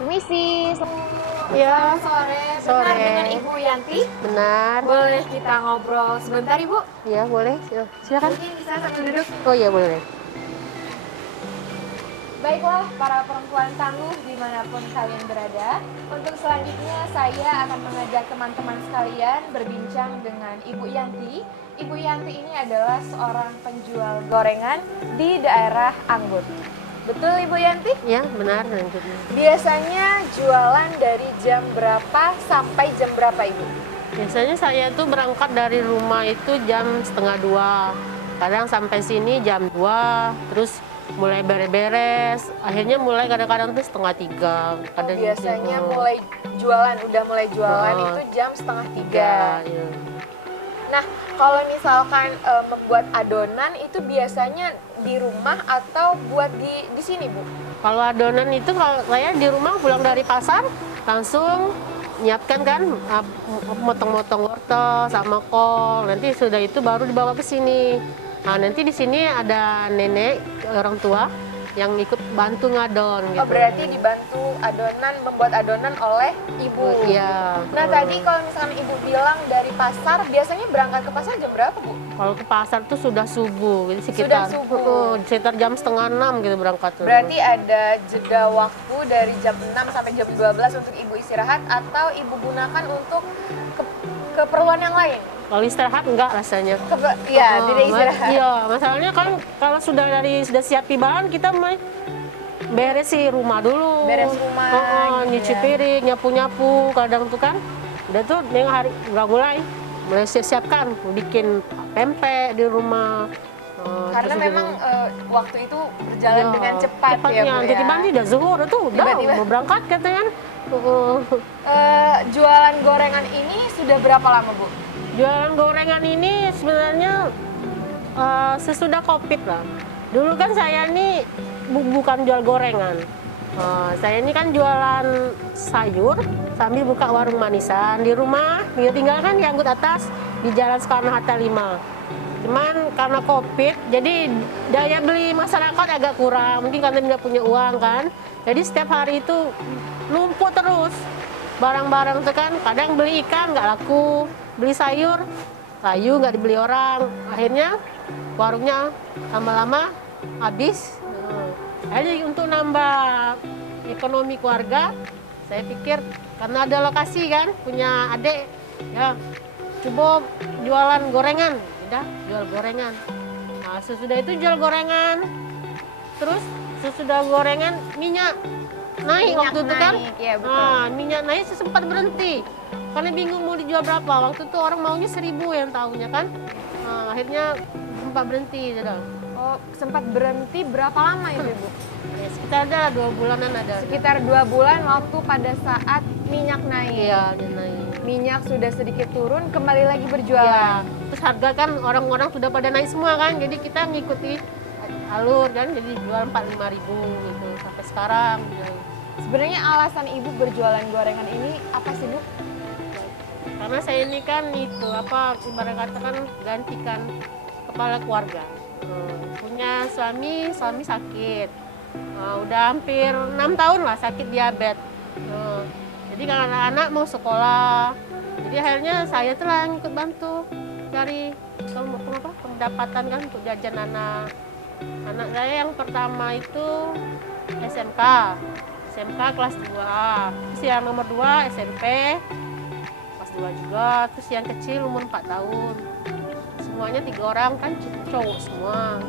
Permisi. Ya, Selamat sore. sore. Benar dengan Ibu Yanti? Benar. Boleh kita ngobrol sebentar, Ibu? Ya, boleh. Silakan. Mungkin bisa sambil duduk. Oh iya, boleh. Baiklah, para perempuan tangguh dimanapun kalian berada. Untuk selanjutnya saya akan mengajak teman-teman sekalian berbincang dengan Ibu Yanti. Ibu Yanti ini adalah seorang penjual gorengan di daerah Anggur. Betul Ibu Yanti? Ya, benar. Lanjutnya. Biasanya jualan dari jam berapa sampai jam berapa Ibu? Biasanya saya tuh berangkat dari rumah itu jam 1:30. Kadang sampai sini jam 2, terus mulai beres-beres. Akhirnya mulai kadang-kadang tuh 2:30. Kadang Biasanya jam- udah mulai jualan Oh. itu jam 2:30. Ya. Nah, kalau misalkan membuat adonan itu biasanya di rumah atau buat di sini, Bu? Kalau adonan itu kalau saya di rumah pulang dari pasar langsung nyiapkan kan motong-motong wortel sama kol. Nanti sudah itu baru dibawa ke sini. Nah, nanti di sini ada nenek orang tua yang ikut bantu ngadon gitu. Oh, berarti dibantu membuat adonan oleh Ibu. Iya. Nah, tadi kalau misalkan Ibu bilang dari pasar, biasanya berangkat ke pasar jam berapa, Bu? Kalau ke pasar tuh sudah subuh, jadi Sudah sekitar subuh. sekitar jam 5:30 gitu berangkat. Berarti ada jeda waktu dari jam 6 sampai jam 12 untuk Ibu istirahat atau Ibu gunakan untuk keperluan yang lain? Kalau istirahat enggak rasanya. Iya, tidak istirahat. Iya, masalahnya kan kalau sudah siap bahan kita beres sih rumah dulu. Beres rumah, gitu nyuci ya. piring, nyapu-nyapu, kadang tuh kan. Udah tuh yang hari udah mulai siapkan bikin pempek di rumah. Karena terus memang waktu itu berjalan iya, dengan cepat ya, Bu, Jadi ya. mandi udah zuhur tuh udah Tiba-tiba. mau berangkat katanya. Jualan gorengan ini sudah berapa lama, Bu? Jualan gorengan ini sebenarnya sesudah COVID lah. Dulu kan saya ini bukan jual gorengan. Saya ini kan jualan sayur sambil buka warung manisan di rumah. Dia tinggal kan di Anggut Atas di Jalan Soekarno-Hatta 5. Cuman karena COVID, jadi daya beli masyarakat agak kurang. Mungkin karena tidak punya uang kan. Jadi setiap hari itu numpuk terus. Barang-barang itu kan kadang beli ikan nggak laku, beli sayur layu nggak dibeli orang. Akhirnya warungnya lama-lama habis. Jadi untuk nambah ekonomi keluarga, saya pikir karena ada lokasi kan, punya adik, ya coba jualan gorengan. Udah jual gorengan. Nah, sesudah itu jual gorengan. Terus sesudah gorengan minyak naik waktu itu kan. Ya, betul. Nah, minyak naik sempat berhenti. Karena bingung mau dijual berapa. Waktu itu orang maunya 1.000 yang tahunya kan. Nah, akhirnya sempat berhenti. Oh, sempat berhenti berapa lama itu, Ibu? Ya, sekitar ada 2 bulanan ada. Sekitar 2 bulan waktu pada saat minyak naik. Iya, dia naik. Minyak sudah sedikit turun, kembali lagi Iya. berjualan. Terus harga kan orang-orang sudah pada naik semua kan. Jadi kita ngikuti alur kan. Jadi jual 45.000 gitu sampai sekarang. Sebenarnya alasan Ibu berjualan gorengan ini apa sih, Bu? Karena saya ini kan itu ibarat kata kan gantikan kepala keluarga. Punya suami sakit. Udah hampir 6 tahun lah sakit diabetes. Jadi kalau anak-anak mau sekolah, jadi akhirnya saya tuh lah yang ikut bantu cari pendapatan kan untuk jajan anak. Anak saya yang pertama itu SMK kelas 2, terus yang nomor 2 SMP kelas 2 juga, terus yang kecil umur 4 tahun. Semuanya 3 orang kan cowok semua.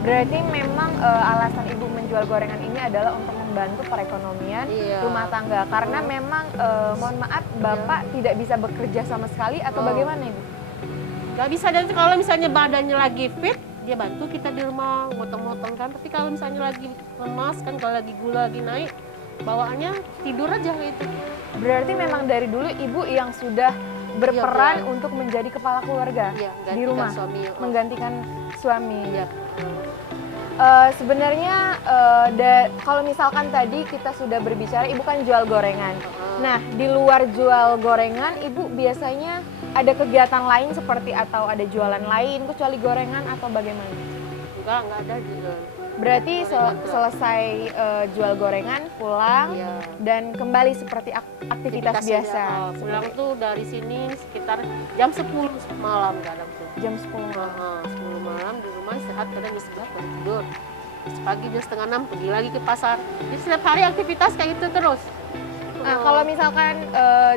Berarti memang alasan Ibu menjual gorengan ini adalah untuk membantu perekonomian rumah tangga. Karena memang, mohon maaf, Bapak tidak bisa bekerja sama sekali atau bagaimana, Ibu? Gak bisa, dan kalau misalnya badannya lagi fit, dia bantu kita di rumah motong-motong kan. Tapi kalau misalnya lagi lemas kan, kalau lagi gula lagi naik, bawaannya tidur aja gitu. Berarti memang dari dulu Ibu yang sudah berperan untuk menjadi kepala keluarga di rumah, suami. menggantikan suami. Iya. Sebenarnya kalau misalkan tadi kita sudah berbicara, Ibu kan jual gorengan. Nah, di luar jual gorengan, Ibu biasanya ada kegiatan lain seperti atau ada jualan lain kecuali gorengan atau bagaimana? Enggak ada. Berarti Gorengan pulang. selesai jual gorengan, pulang, Iya. dan kembali seperti aktivitas biasa. Pulang tuh dari sini sekitar jam 10 malam kadang tuh. Jam 10 malam. 10 malam di rumah istirahat, kadang di sebelah baru tidur. Terus pagi jam setengah 6 pergi lagi ke pasar. Jadi setiap hari aktivitas kayak gitu terus. Nah, kalau misalkan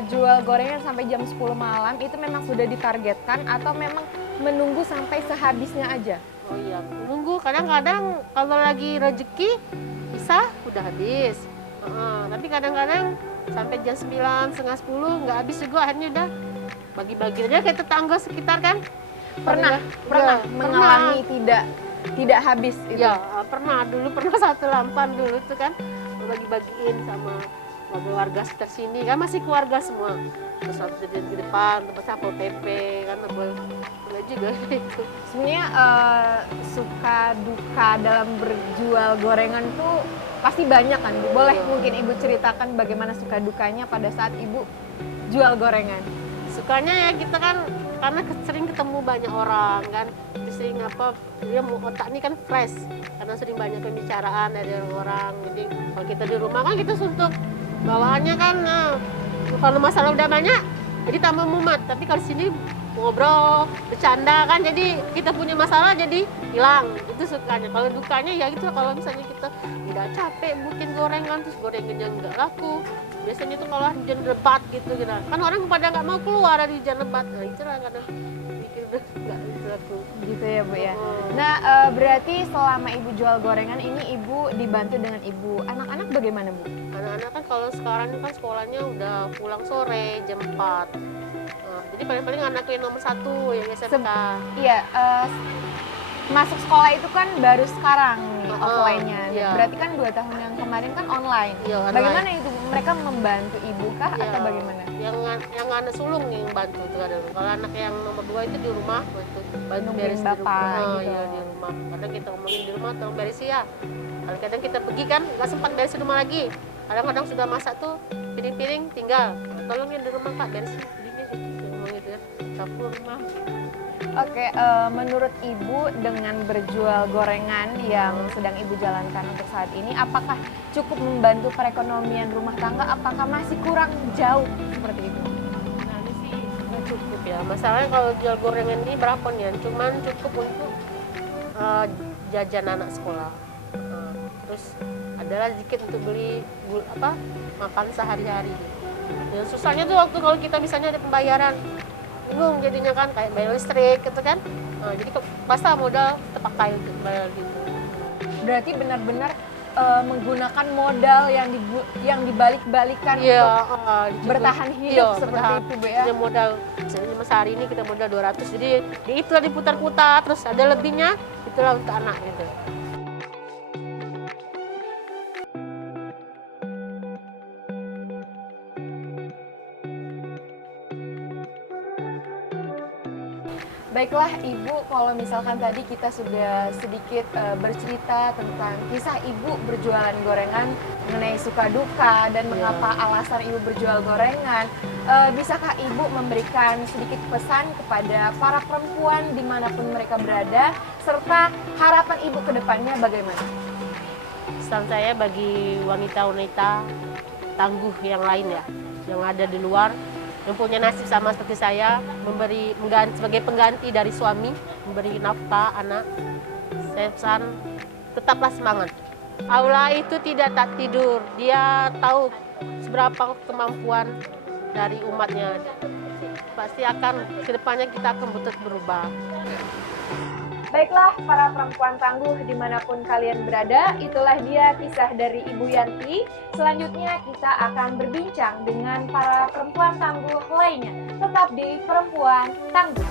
jual gorengan sampai jam 10 malam, itu memang sudah ditargetkan atau memang menunggu sampai sehabisnya aja? Oh iya, menunggu. Kadang-kadang kalau lagi rezeki bisa udah habis. Tapi kadang-kadang sampai jam 9, setengah 10 nggak habis juga, akhirnya udah bagi-bagi aja kayak tetangga sekitar kan. Pernah Iya, mengalami tidak habis itu? Ya, dulu pernah satu lampan dulu tuh kan bagi-bagiin sama warga sekitar sini kan, masih keluarga semua. Terus waktu di depan tempat Satpol PP kan boleh juga gitu. Sebenarnya suka duka dalam berjual gorengan tuh pasti banyak kan, Bu? Boleh Iya. mungkin Ibu ceritakan bagaimana suka dukanya pada saat Ibu jual gorengan? Sukanya ya kita kan karena sering ketemu banyak orang kan, terus sering dia mau otak ini kan fresh karena sering banyak pembicaraan dari orang. Jadi kalau kita di rumah kan kita suntuk bawaannya kan, kalau masalah udah banyak jadi tambah mumet, tapi kalau sini ngobrol bercanda kan, jadi kita punya masalah jadi hilang. Itu sukanya. Kalau dukanya ya gitu, kalau misalnya kita udah capek bikin gorengan terus gorengannya nggak laku, biasanya itu kalau hujan lebat gitu kan orang pada nggak mau keluar dari hujan lebat, nah itu lah kadang bikin udah nggak laku Gitu ya, Bu ya. Oh. Nah, berarti selama Ibu jual gorengan ini Ibu dibantu dengan Ibu. Anak-anak bagaimana, Bu? Anak-anak kan kalau sekarang kan sekolahnya udah pulang sore jam 4. Jadi paling-paling anak yang nomor 1 yang SMK. Iya, masuk sekolah itu kan baru sekarang nih offline-nya. Iya. Berarti kan 2 tahun yang kemarin kan online. Iya, online. Bagaimana itu? Mereka membantu Ibu kah Iya, atau bagaimana? yang anak sulung yang bantu tuh kadang. Kalau anak yang nomor 2 itu di rumah bantu Nungguin beres di bapak rumah. gitu. Iya, di rumah. Kadang kita ngomongin di rumah tolong beres ya. Kadang kita pergi kan nggak sempat beres di rumah lagi. Kadang-kadang sudah masak tuh piring-piring tinggal. Tolong yang di rumah Kak beresin piringnya ngomong gitu ya. Dapur rumah. Oke, menurut Ibu dengan berjual gorengan yang sedang Ibu jalankan untuk saat ini, apakah cukup membantu perekonomian rumah tangga? Apakah masih kurang jauh seperti itu? Nah, ini sih nggak cukup ya. Masalahnya kalau jual gorengan ini berapa nih? Cuman cukup untuk jajan anak sekolah. Terus adalah sedikit untuk beli makan sehari-hari. Yang susahnya tuh waktu kalau kita misalnya ada pembayaran, bingung jadinya kan kayak bayar listrik gitu kan. Jadi pasti modal terpakai untuk bayar gitu. Berarti benar-benar menggunakan modal yang dibalik-balikan Iya, untuk bertahan hidup seperti itu, Bu ya. Punya modal, misalnya sehari ini kita modal 200, jadi itulah diputar-putar, terus ada lebihnya, itulah untuk anak gitu. Baiklah Ibu, kalau misalkan tadi kita sudah sedikit bercerita tentang kisah Ibu berjualan gorengan mengenai suka duka dan mengapa alasan Ibu berjual gorengan, bisakah Ibu memberikan sedikit pesan kepada para perempuan dimanapun mereka berada, serta harapan Ibu ke depannya bagaimana? Pesan saya bagi wanita-wanita tangguh yang lain ya, yang ada di luar, yang punya nasib sama seperti saya, sebagai pengganti dari suami, memberi nafkah anak. Saya pesan, tetaplah semangat. Allah itu tidak tak tidur, dia tahu seberapa kemampuan dari umatnya. Pasti akan, kedepannya kita akan betul berubah. Baiklah para perempuan tangguh dimanapun kalian berada, itulah dia kisah dari Ibu Yanti. Selanjutnya kita akan berbincang dengan para perempuan tangguh lainnya. Tetap di Perempuan Tangguh.